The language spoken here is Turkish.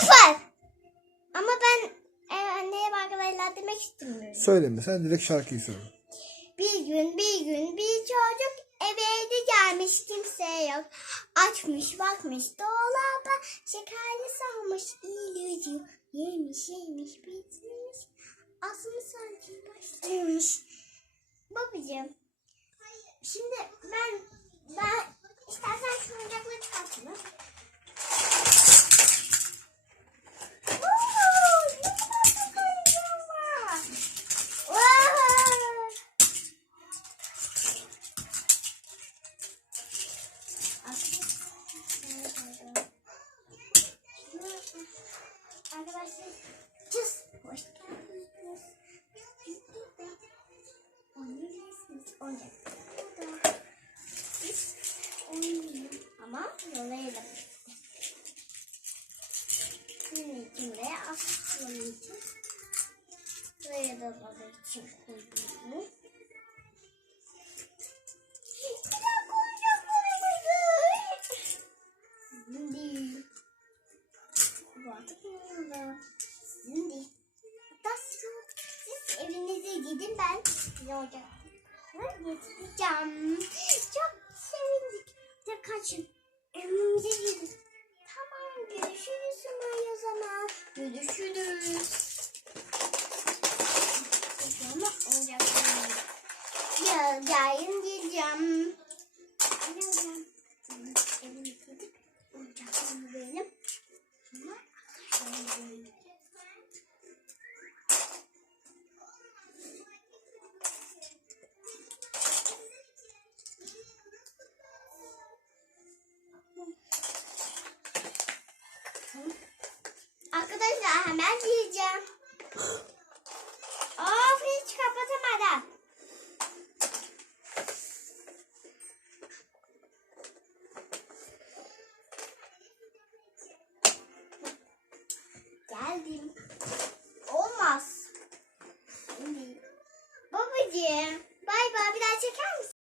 Sıfır. Ama ben e, anneye arkadaşlar demek istemiyorum. Söyleme sen direkt şarkıyı söyle. Bir gün bir gün bir çocuk evde gelmiş kimse yok. Açmış bakmış dolaba şekerli salmış ilacı. Yemiş yemiş bitmiş. Aslı sanki başlamış. Babacığım. Şimdi ben ben istersen Arkadaşlar cız hoş geldiniz. Oynayabilirsiniz. Burada. Biz oynayalım ama yolayalım. Bunun için de aslanın için. Buraya da baba için burada. Sizin değil. Hatta siz, evinize gidin ben size oyuncaklar getireceğim. Çok sevindik. Hadi kaçın. Evimize gidin. Tamam görüşürüz Sümeyye o zaman. Görüşürüz. Ama oyuncaklarım. Ya yarın hemen yiyeceğim. Of hiç kapatamadım. Geldim. Olmaz. Babacığım. Bay bay bir daha çeker misin?